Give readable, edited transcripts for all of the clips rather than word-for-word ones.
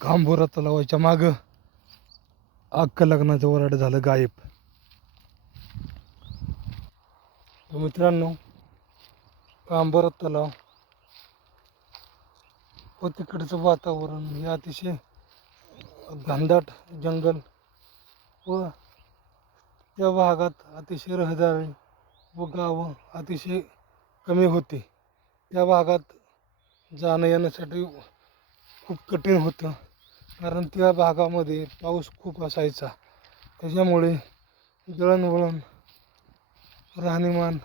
कांबोरा तलावाच्या मागं अख्खं लग्नाचं वराड झालं गायब. तर मित्रांनो, कांबोरा तलाव व तिकडचं वातावरण हे अतिशय घनदाट जंगल व त्या भागात अतिशय रहदारी व गावं अतिशय कमी होती. त्या भागात जाणं येण्यासाठी खूप कठीण होतं, कारण त्या भागामध्ये पाऊस खूप असायचा. त्याच्यामुळे दळणवळण, राहणीमान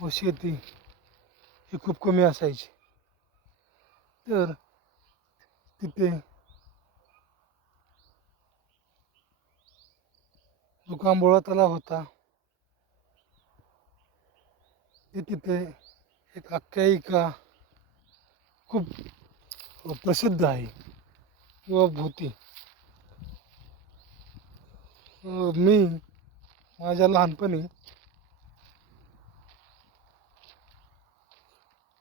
व शेती ही खूप कमी असायची. तर तिथे जो कांबोळा तलाव होता, तिथे एक आख्यायिका खूप प्रसिद्ध आहे किंवा भूती. मी माझ्या लहानपणी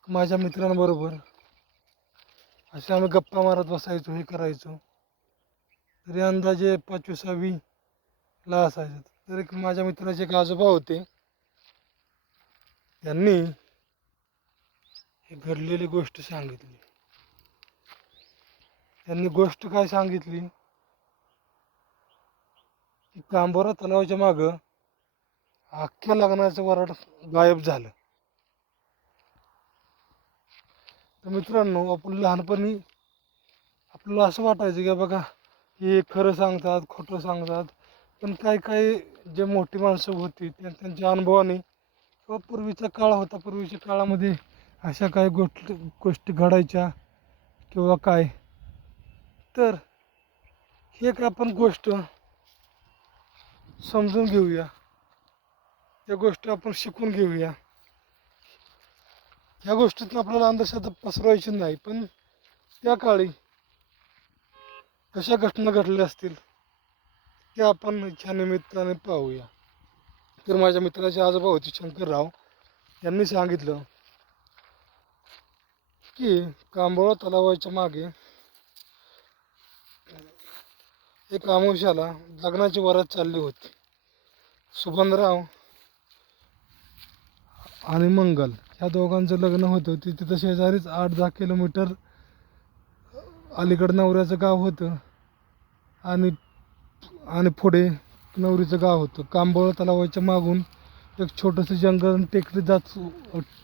माझ्या मित्रांबरोबर असे आम्ही गप्पा मारत बसायचो, हे करायचो. तरी अंदाजे 5वी-6वी असायचं. तर एक माझ्या मित्राचे एक आजोबा होते. त्यांनी ही घडलेली गोष्ट सांगितली. त्यांनी गोष्ट काय सांगितली की कांबोरा तलावाच्या मागं अख्ख्या लग्नाचं वराड गायब झालं. तर मित्रांनो, आपण लहानपणी आपल्याला असं वाटायचं की बघा, हे खरं सांगतात, खोटं सांगतात. पण काही काही जे मोठी माणसं होती त्यांच्या अनुभवाने किंवा पूर्वीचा काळ होता, पूर्वीच्या काळामध्ये अशा काही गोष्टी घडायच्या किंवा काय. तर ही एक आपण गोष्ट समजून घेऊया, त्या गोष्टी आपण शिकून घेऊया. ह्या गोष्टीतून आपल्याला अंधश्रद्धा पसरवायची नाही, पण त्या काळी कशा घटना घडल्या असतील त्या आपण ह्या निमित्ताने पाहूया. तर माझ्या मित्राचे आजोबा होते शंकरराव. यांनी सांगितलं की कांबोळा तलावाच्या मागे एक अमावस्याला लग्नाची वरात चालली होती. सुभानराव आणि मंगल ह्या दोघांचं लग्न होतं. ते तिथं शेजारीच 8-10 किलोमीटर अलीकडं नवऱ्याचं गाव होतं आणि आणि पुढे नवरीचं गाव होतं. कांबोळा तलावाच्या मागून एक छोटंसं जंगल आणि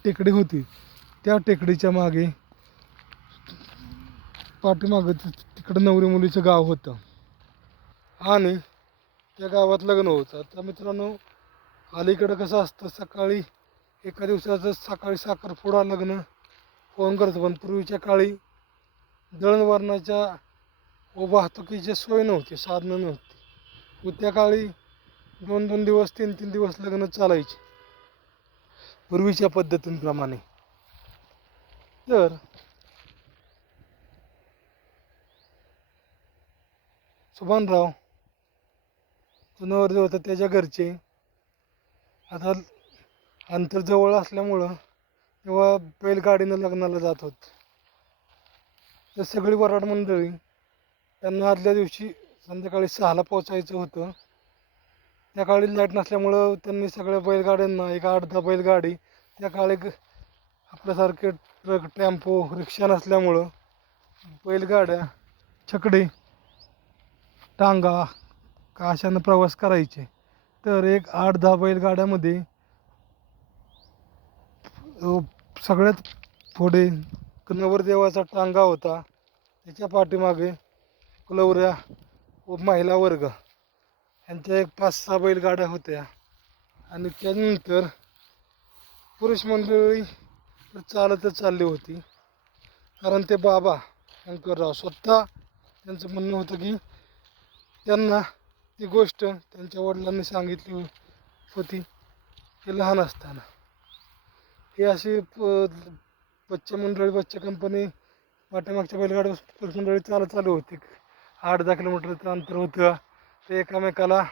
टेकडी होती. त्या टेकडीच्या मागे पाठीमागं तिकडं नवरी मुलीचं गाव होतं आणि त्या गावात लग्न होतं. तर मित्रांनो, अलीकडं कसं असतं, सकाळी एका दिवसाचं सकाळी साखरपुडा लग्न फोन करतो, पण पूर्वीच्या काळी दळणवळणाच्या व वाहतुकीची सोय नव्हती, साधनं नव्हती. व त्या काळी 2-2 दिवस, 3-3 दिवस लग्न चालायचे पूर्वीच्या पद्धतींप्रमाणे. तर सुभानराव नवरदेव होता, त्याच्या घरचे आता अंतर जवळ असल्यामुळं तेव्हा बैलगाडीनं लग्नाला जात होत. तर सगळी वराड मंडळी त्यांना आदल्या दिवशी संध्याकाळी 6ला पोचायचं होतं. त्या काळी लाईट नसल्यामुळं त्यांनी सगळ्या बैलगाड्यांना, एक 8-10 बैलगाडी, त्या काळी आपल्यासारखे ट्रक, टेम्पो, रिक्षा नसल्यामुळं बैलगाड्या, छकडे, टांगा का अशानं प्रवास करायचे. तर एक 8-10 बैलगाड्यामध्ये सगळ्यात पुढे नवरदेवाचा टांगा होता, त्याच्या पाठीमागे कुलवऱ्या व महिला वर्ग यांच्या एक 5-6 बैलगाड्या होत्या. आणि त्यानंतर पुरुष मंडळी तर चालतच चालली होती, कारण ते बाबा शंकरराव स्वतः त्यांचं म्हणणं होतं की त्यांना ती गोष्ट त्यांच्या वडिलांनी सांगितली होती की लहान असताना. ही अशी बच्चे कंपनी पाठीमागच्या बैलगाडी पुरुष मंडळी चालू होती. 8-10 किलोमीटरचं अंतर होतं. ते एकामेकाला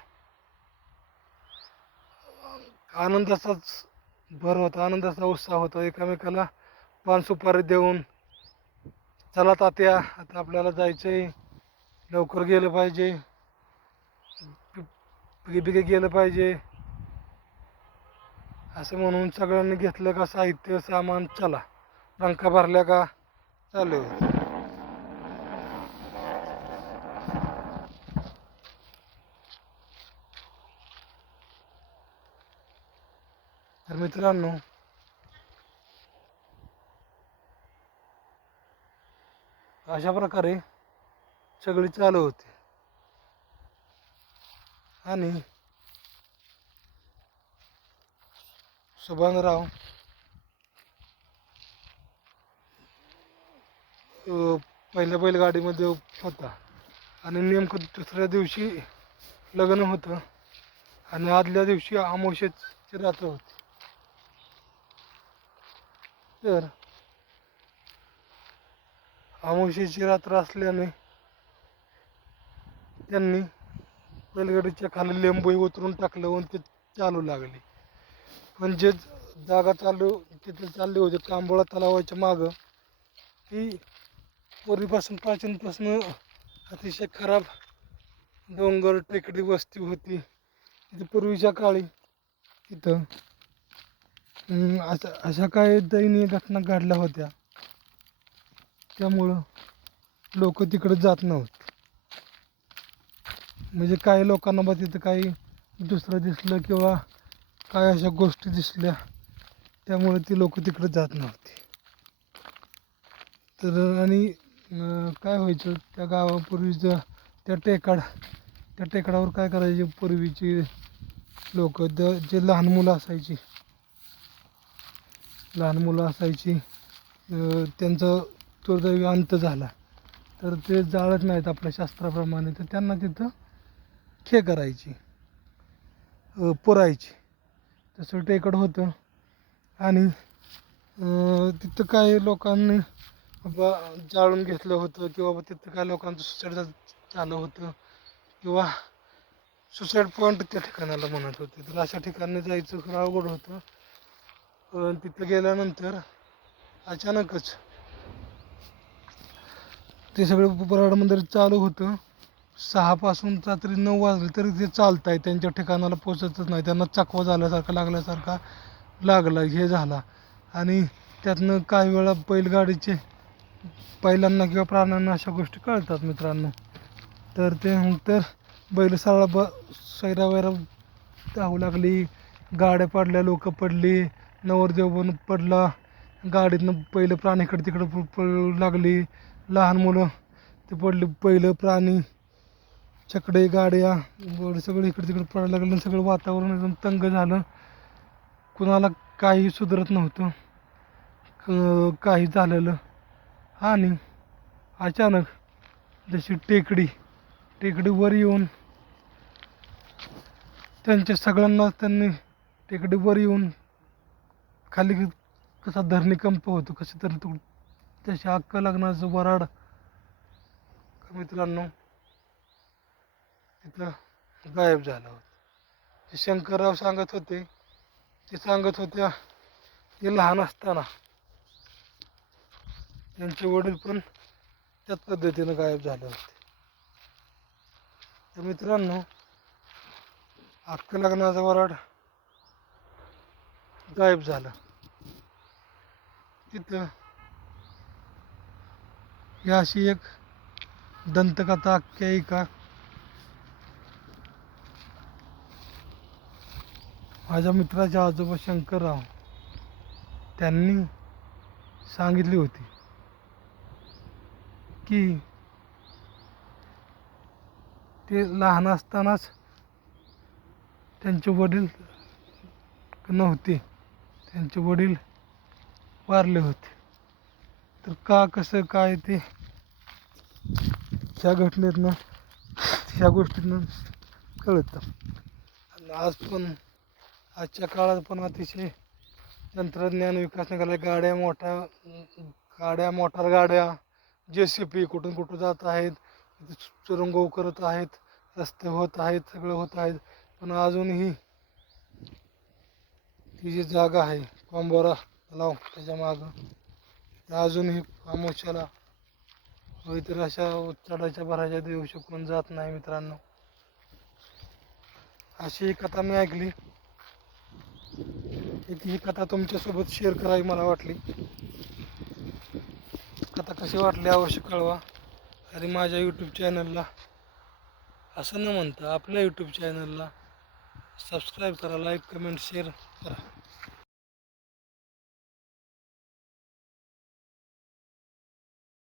आनंदाचाच भर होता, आनंदाचा उत्साह होता. एकामेकाला पान सुपारी देऊन चला तात्या, आता आपल्याला जायचंय, लवकर गेलं पाहिजे, बिगे गेलं पाहिजे, असं म्हणून सगळ्यांनी घेतलं का साहित्य सामान, चला रंका भरल्या का चालू. तर मित्रांनो, अशा प्रकारे सगळी चालू होते. आणि सुभानराव पहिल्या बैलगाडीमध्ये होता आणि नेमकं दुसऱ्या दिवशी लग्न होतं आणि आदल्या दिवशी अमावस्येची रात्र होती. तर अमावस्येची रात्र असल्याने त्यांनी बैलगाडीच्या खाली लिंबू उतरून टाकलं व ते चालू लागले. पण जे जागा तिथे चालली होती कांबोळा तलावाच्या मागं, ती पूर्वीपासून प्राचीनपासून अतिशय खराब डोंगर टेकडी वस्ती होती. तिथे पूर्वीच्या काळी तिथं अशा काही दयनीय घटना घडल्या होत्या, त्यामुळं लोक तिकडे जात नव्हते. म्हणजे काही लोकांना बा तिथं काही दुसरं दिसलं किंवा काय अशा गोष्टी दिसल्या, त्यामुळे ती लोक तिकडे जात नव्हती. तर आणि काय व्हायचं त्या गावापूर्वीचं त्या टेकडावर काय करायचे पूर्वीची लोक, जे लहान मुलं असायची त्यांचा दुर्दैवी अंत झाला तर ते जाळत नाहीत आपल्या शास्त्राप्रमाणे, तर त्यांना तिथं खे करायची, पुरायची. तसं टेकड होतं. आणि तिथं काही लोकांनी जाळून घेतलं होतं किंवा तिथं काही लोकांचं सुसाईड झालं होतं किंवा सुसाईड पॉईंट त्या ठिकाणाला म्हणत होते. तर अशा ठिकाणी जायचं खरं अवघड होतं. पण तिथं गेल्यानंतर अचानकच ते सगळं बराड मंदिर चालू होतं. 6 पासून रात्री 9 वाजले तरी ते चालताय, त्यांच्या ठिकाणाला पोचतच नाही. त्यांना चकवा लागल्यासारखा लागला हे झाला. आणि त्यातनं काही वेळा बैलगाडीचे बैलांना किंवा प्राण्यांना अशा गोष्टी कळतात मित्रांनो. तर बैल सगळा सैरावैरा धावू लागली, गाड्या पडल्या, लोक पडली, नवरदेव पण पडला, गाडीतनं पहिलं प्राणीकडे तिकडं पळू लागली, लहान मुलं ते पडली, पहिलं प्राणी, छकडे, गाड्या सगळं इकडे तिकडे पडायला लागलं. सगळं वातावरण एकदम तंग झालं. कुणाला काही सुधरत नव्हतं, काही झालेलं. आणि अचानक जशी टेकडी वर येऊन त्यांनी टेकडीवर येऊन खाली कसा धरणीकंप होतो कशी तर तशी अख्खं लग्नाचं वराड मित्रांनो तिथं गायब झालं होतं. ते शंकरराव सांगत होते ते लहान असताना त्यांचे वडील पण त्याच पद्धतीनं गायब झाले होते. तर मित्रांनो, अख्खं लग्नाचं वराड गायब झालं. तिथं ही अशी एक दंतकथा आख्यायिका माझ्या मित्राचे आजोबा शंकरराव त्यांनी सांगितली होती की ते लहान असतानाच त्यांचे वडील नव्हते, त्यांचे वडील वारले होते. तर का कसं काय ते ह्या घटनेतनं ह्या गोष्टीतनं कळतं. आणि आजच्या काळात पण अतिशय तंत्रज्ञान विकास निघाला. मोटार गाड्या, JCB कुठून कुठं जात आहेत, सुरुंग करत आहेत, रस्ते होत आहेत, सगळं होत आहेत. पण अजूनही ती जी जागा आहे कांबोरा तलाव त्याच्या मागं, अजूनही अमावस्येला व इतर अशा चढायच्या भरायच्या देऊ शकून जात नाही मित्रांनो. अशी ही कथा मी ऐकली. ही कथा तुमच्यासोबत शेअर करावी मला वाटली. कथा कशी वाटली अवश्य कळवा. आणि माझ्या यूट्यूब चॅनलला असं न म्हणता आपल्या यूट्यूब चॅनलला सबस्क्राईब करा, लाईक कमेंट शेअर करा.